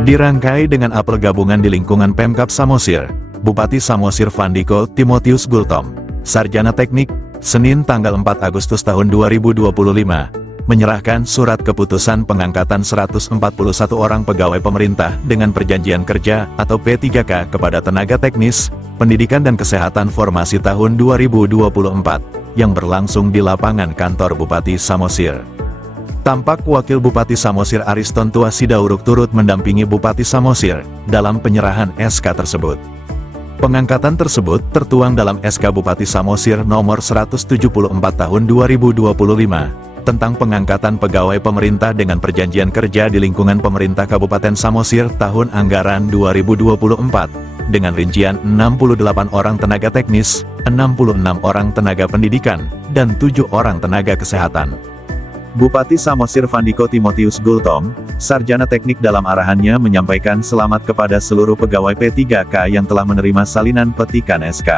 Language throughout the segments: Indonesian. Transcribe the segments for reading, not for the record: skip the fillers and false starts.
Dirangkai dengan apel gabungan di lingkungan Pemkab Samosir, Bupati Samosir Vandiko Timotius Gultom, Sarjana Teknik, Senin tanggal 4 Agustus tahun 2025, menyerahkan surat keputusan pengangkatan 141 orang pegawai pemerintah dengan perjanjian kerja atau P3K kepada tenaga teknis, pendidikan dan kesehatan formasi tahun 2024, yang berlangsung di lapangan kantor Bupati Samosir. Tampak Wakil Bupati Samosir Ariston Tua Sidauruk turut mendampingi Bupati Samosir dalam penyerahan SK tersebut. Pengangkatan tersebut tertuang dalam SK Bupati Samosir nomor 174 tahun 2025, tentang pengangkatan pegawai pemerintah dengan perjanjian kerja di lingkungan pemerintah Kabupaten Samosir tahun anggaran 2024, dengan rincian 68 orang tenaga teknis, 66 orang tenaga pendidikan, dan 7 orang tenaga kesehatan. Bupati Samosir Vandiko Timotius Gultom, Sarjana Teknik dalam arahannya menyampaikan selamat kepada seluruh pegawai P3K yang telah menerima salinan petikan SK.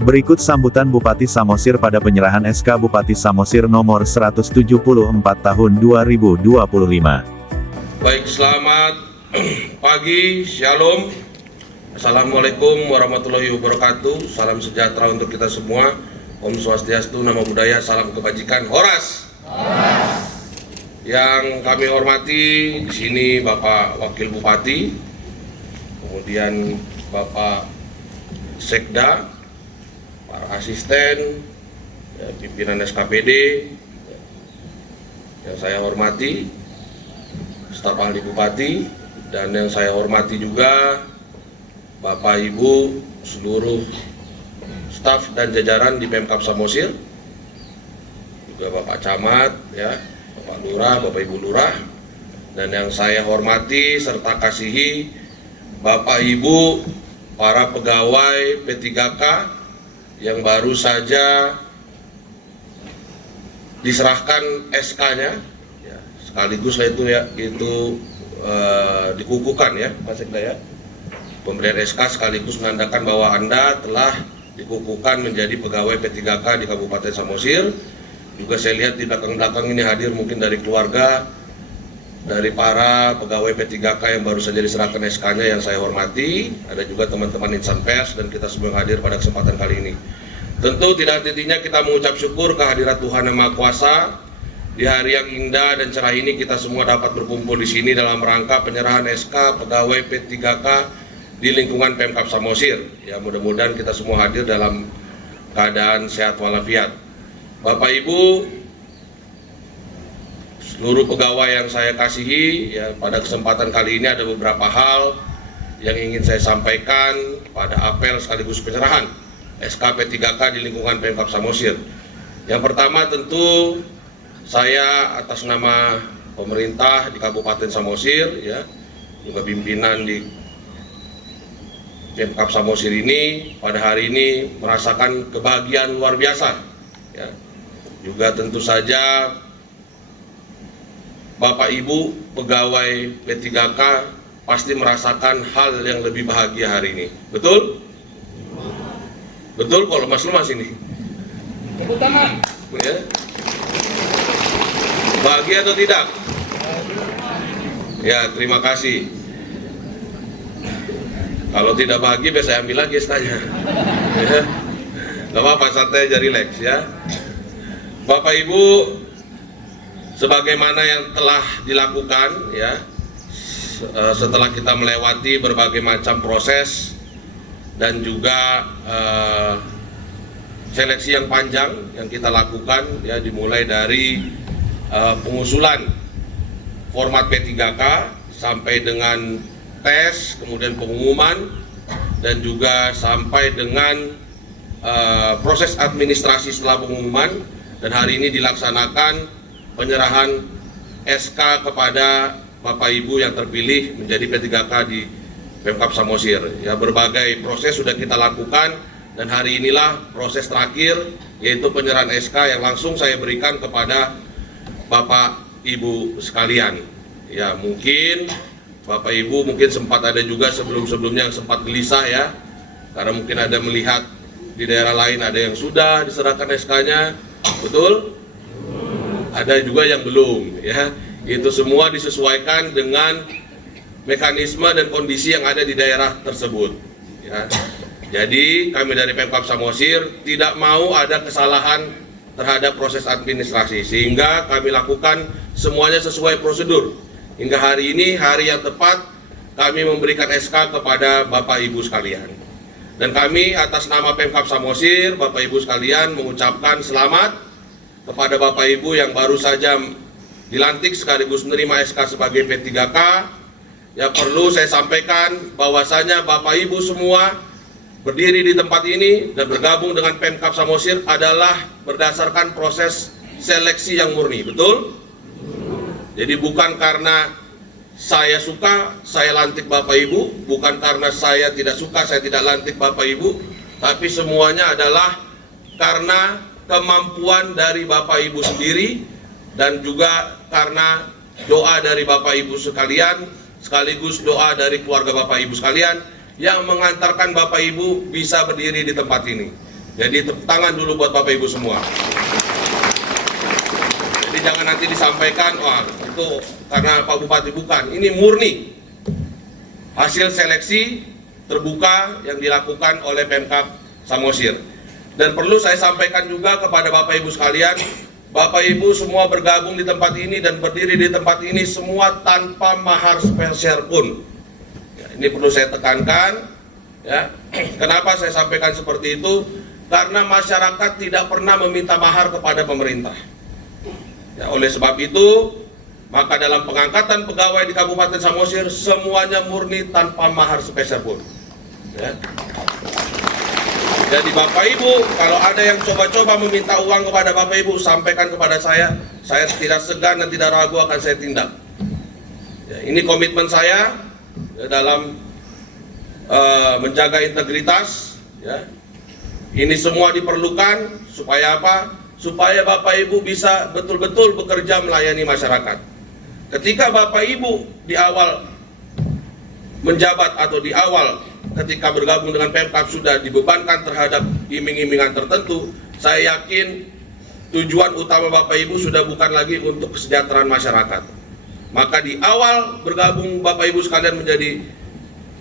Berikut sambutan Bupati Samosir pada penyerahan SK Bupati Samosir nomor 174 tahun 2025. Baik, selamat pagi, shalom. Assalamualaikum warahmatullahi wabarakatuh. Salam sejahtera untuk kita semua. Om Swastiastu, Namo Buddhaya, salam kebajikan. Horas. Yang kami hormati di sini Bapak Wakil Bupati, kemudian Bapak Sekda, para asisten, pimpinan SKPD, yang saya hormati, staf ahli Bupati, dan yang saya hormati juga Bapak Ibu seluruh staf dan jajaran di Pemkab Samosir, juga Bapak Camat, ya, Bapak Lurah, Bapak Ibu Lurah, dan yang saya hormati serta kasihi Bapak Ibu para pegawai P3K yang baru saja diserahkan SK-nya, ya, sekaligus itu dikukuhkan, ya Pak Sekda, ya, pemberian SK sekaligus menandakan bahwa Anda telah dikukuhkan menjadi pegawai P3K di Kabupaten Samosir. Juga saya lihat di belakang-belakang ini hadir mungkin dari keluarga, dari para pegawai P3K yang baru saja diserahkan SK-nya yang saya hormati. Ada juga teman-teman insan pers dan kita semua yang hadir pada kesempatan kali ini. Tentu tidak henti-hentinya kita mengucap syukur kehadirat Tuhan Yang Maha Kuasa. Di hari yang indah dan cerah ini kita semua dapat berkumpul di sini dalam rangka penyerahan SK pegawai P3K di lingkungan Pemkab Samosir. Ya, mudah-mudahan kita semua hadir dalam keadaan sehat walafiat. Bapak Ibu, seluruh pegawai yang saya kasihi, ya, pada kesempatan kali ini ada beberapa hal yang ingin saya sampaikan pada apel sekaligus penyerahan SK P3K di lingkungan Pemkab Samosir. Yang pertama tentu saya atas nama pemerintah di Kabupaten Samosir, ya, juga pimpinan di Pemkab Samosir ini pada hari ini merasakan kebahagiaan luar biasa, ya. Juga tentu saja Bapak Ibu pegawai P3K pasti merasakan hal yang lebih bahagia hari ini. Betul? Betul kalau Mas Lemas ini. Tepuk tangan. Ya. Bahagia atau tidak? Ya, terima kasih. Kalau tidak bahagia biasa saya ambil lagi SK-nya. Ya. Gak apa-apa, santai aja, relax, ya. Bapak Ibu, sebagaimana yang telah dilakukan, ya, setelah kita melewati berbagai macam proses dan juga seleksi yang panjang yang kita lakukan, ya, dimulai dari pengusulan format P3K sampai dengan tes, kemudian pengumuman, dan juga sampai dengan proses administrasi setelah pengumuman. Dan hari ini dilaksanakan penyerahan SK kepada Bapak Ibu yang terpilih menjadi P3K di Pemkab Samosir. Ya, berbagai proses sudah kita lakukan dan hari inilah proses terakhir, yaitu penyerahan SK yang langsung saya berikan kepada Bapak Ibu sekalian. Ya, mungkin Bapak Ibu mungkin sempat ada juga sebelum-sebelumnya yang sempat gelisah, ya, karena mungkin ada melihat di daerah lain ada yang sudah diserahkan SK-nya. Betul? Ada juga yang belum, ya. Itu semua disesuaikan dengan mekanisme dan kondisi yang ada di daerah tersebut. Ya. Jadi kami dari Pemkab Samosir tidak mau ada kesalahan terhadap proses administrasi, sehingga kami lakukan semuanya sesuai prosedur. Hingga hari ini, hari yang tepat, kami memberikan SK kepada Bapak Ibu sekalian. Dan kami atas nama Pemkab Samosir, Bapak Ibu sekalian, mengucapkan selamat kepada Bapak Ibu yang baru saja dilantik sekaligus menerima SK sebagai P3K. Ya, perlu saya sampaikan bahwasanya Bapak Ibu semua berdiri di tempat ini dan bergabung dengan Pemkab Samosir adalah berdasarkan proses seleksi yang murni, betul? Jadi bukan karena saya suka, saya lantik Bapak Ibu, bukan karena saya tidak suka, saya tidak lantik Bapak Ibu, tapi semuanya adalah karena kemampuan dari Bapak Ibu sendiri dan juga karena doa dari Bapak Ibu sekalian, sekaligus doa dari keluarga Bapak Ibu sekalian yang mengantarkan Bapak Ibu bisa berdiri di tempat ini. Jadi tepuk tangan dulu buat Bapak Ibu semua. Jadi jangan nanti disampaikan, wah itu karena Pak Bupati, bukan. Ini murni hasil seleksi terbuka yang dilakukan oleh Pemkab Samosir. Dan perlu saya sampaikan juga kepada Bapak Ibu sekalian, Bapak Ibu semua bergabung di tempat ini dan berdiri di tempat ini semua tanpa mahar sepeser pun. Ya, ini perlu saya tekankan. Ya. Kenapa saya sampaikan seperti itu? Karena masyarakat tidak pernah meminta mahar kepada pemerintah. Ya, oleh sebab itu, maka dalam pengangkatan pegawai di Kabupaten Samosir semuanya murni tanpa mahar sepeser pun. Ya. Jadi Bapak Ibu, kalau ada yang coba-coba meminta uang kepada Bapak Ibu, sampaikan kepada saya tidak segan dan tidak ragu akan saya tindak. Ya, ini komitmen saya ya, dalam menjaga integritas. Ya. Ini semua diperlukan supaya apa? Supaya Bapak Ibu bisa betul-betul bekerja melayani masyarakat. Ketika Bapak Ibu di awal menjabat atau di awal ketika bergabung dengan Pemkab sudah dibebankan terhadap iming-imingan tertentu, saya yakin tujuan utama Bapak Ibu sudah bukan lagi untuk kesejahteraan masyarakat. Maka di awal bergabung Bapak Ibu sekalian menjadi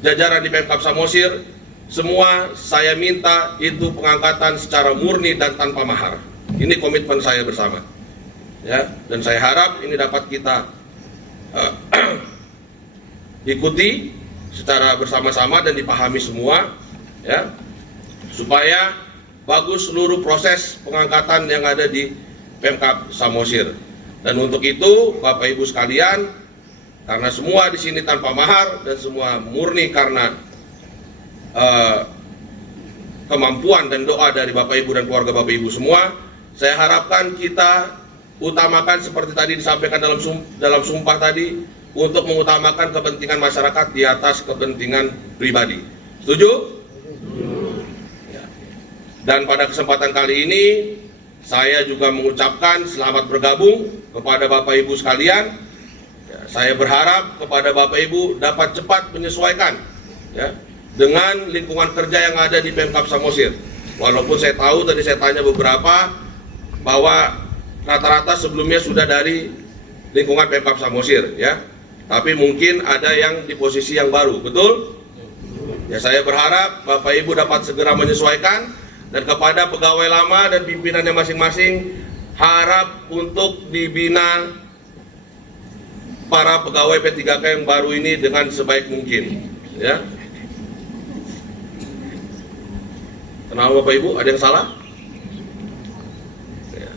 jajaran di Pemkab Samosir, semua saya minta itu pengangkatan secara murni dan tanpa mahar. Ini komitmen saya bersama. Ya, dan saya harap ini dapat kita ikuti secara bersama-sama dan dipahami semua, ya, supaya bagus seluruh proses pengangkatan yang ada di Pemkab Samosir. Dan untuk itu, Bapak Ibu sekalian, karena semua di sini tanpa mahar dan semua murni karena kemampuan dan doa dari Bapak Ibu dan keluarga Bapak Ibu semua, saya harapkan kita utamakan seperti tadi disampaikan dalam sumpah tadi, untuk mengutamakan kepentingan masyarakat di atas kepentingan pribadi. Setuju? Ya. Dan pada kesempatan kali ini saya juga mengucapkan selamat bergabung kepada Bapak Ibu sekalian. Ya, saya berharap kepada Bapak Ibu dapat cepat menyesuaikan ya, dengan lingkungan kerja yang ada di Pemkab Samosir. Walaupun saya tahu tadi saya tanya beberapa bahwa rata-rata sebelumnya sudah dari lingkungan Pemkab Samosir, ya. Tapi mungkin ada yang di posisi yang baru, betul? Ya, saya berharap Bapak Ibu dapat segera menyesuaikan, dan kepada pegawai lama dan pimpinannya masing-masing, harap untuk dibina para pegawai P3K yang baru ini dengan sebaik mungkin, ya. Kenapa Bapak Ibu? Ada yang salah? Ya.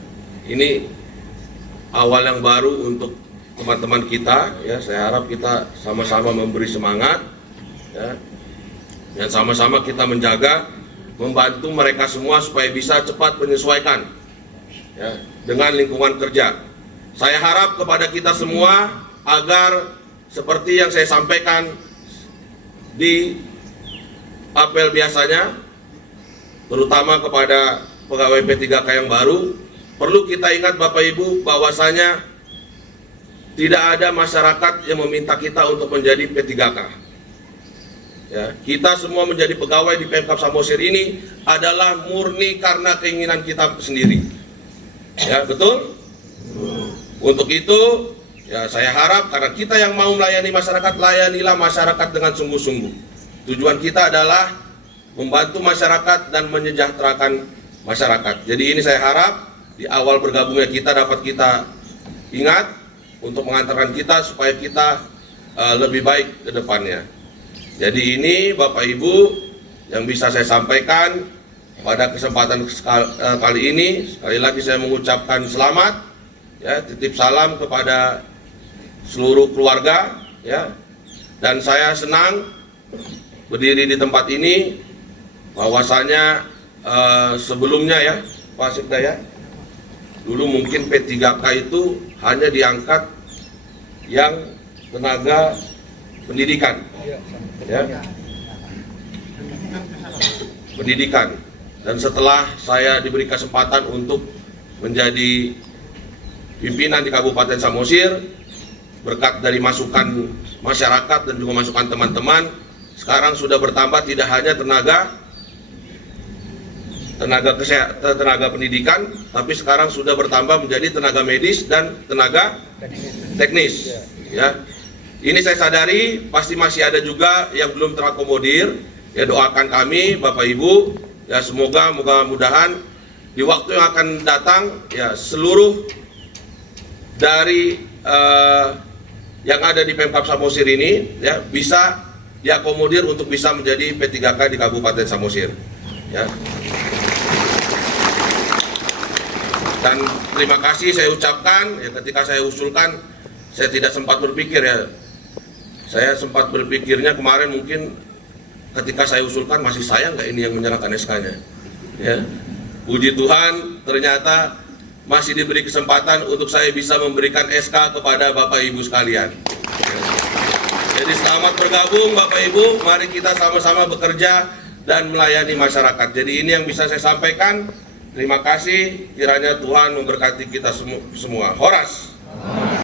Ini awal yang baru untuk teman-teman kita, ya. Saya harap kita sama-sama memberi semangat, ya, dan sama-sama kita menjaga, membantu mereka semua supaya bisa cepat menyesuaikan ya, dengan lingkungan kerja. Saya harap kepada kita semua agar seperti yang saya sampaikan di apel biasanya, terutama kepada pegawai P3K yang baru, perlu kita ingat Bapak Ibu bahwasanya tidak ada masyarakat yang meminta kita untuk menjadi P3K. Ya, kita semua menjadi pegawai di Pemkab Samosir ini adalah murni karena keinginan kita sendiri. Ya, betul? Untuk itu, Ya, saya harap karena kita yang mau melayani masyarakat, layanilah masyarakat dengan sungguh-sungguh. Tujuan kita adalah membantu masyarakat dan menyejahterakan masyarakat. Jadi ini saya harap di awal bergabungnya kita dapat kita ingat untuk mengantarkan kita supaya kita lebih baik ke depannya. Jadi ini Bapak Ibu yang bisa saya sampaikan pada kesempatan kali ini. Sekali lagi saya mengucapkan selamat, ya, titip salam kepada seluruh keluarga, ya, dan saya senang berdiri di tempat ini. Bahwasanya sebelumnya, ya Pak Sekda, ya, dulu mungkin P3K itu hanya diangkat yang tenaga pendidikan, ya, pendidikan. Dan setelah saya diberi kesempatan untuk menjadi pimpinan di Kabupaten Samosir, berkat dari masukan masyarakat dan juga masukan teman-teman, sekarang sudah bertambah tidak hanya tenaga pendidikan, tapi sekarang sudah bertambah menjadi tenaga medis dan tenaga teknis. Ya, ini saya sadari pasti masih ada juga yang belum terakomodir. Ya, doakan kami Bapak Ibu, ya, semoga mudah-mudahan di waktu yang akan datang, ya, seluruh dari yang ada di Pemkab Samosir ini, ya, bisa diakomodir untuk bisa menjadi P3K di Kabupaten Samosir, ya. Dan terima kasih saya ucapkan, ya, ketika saya usulkan, saya tidak sempat berpikir, ya. Saya sempat berpikirnya kemarin mungkin ketika saya usulkan masih saya nggak ini yang menyerahkan SK-nya, ya. Puji Tuhan ternyata masih diberi kesempatan untuk saya bisa memberikan SK kepada Bapak Ibu sekalian. Jadi selamat bergabung Bapak Ibu, mari kita sama-sama bekerja dan melayani masyarakat. Jadi ini yang bisa saya sampaikan. Terima kasih, kiranya Tuhan memberkati kita semua. Horas.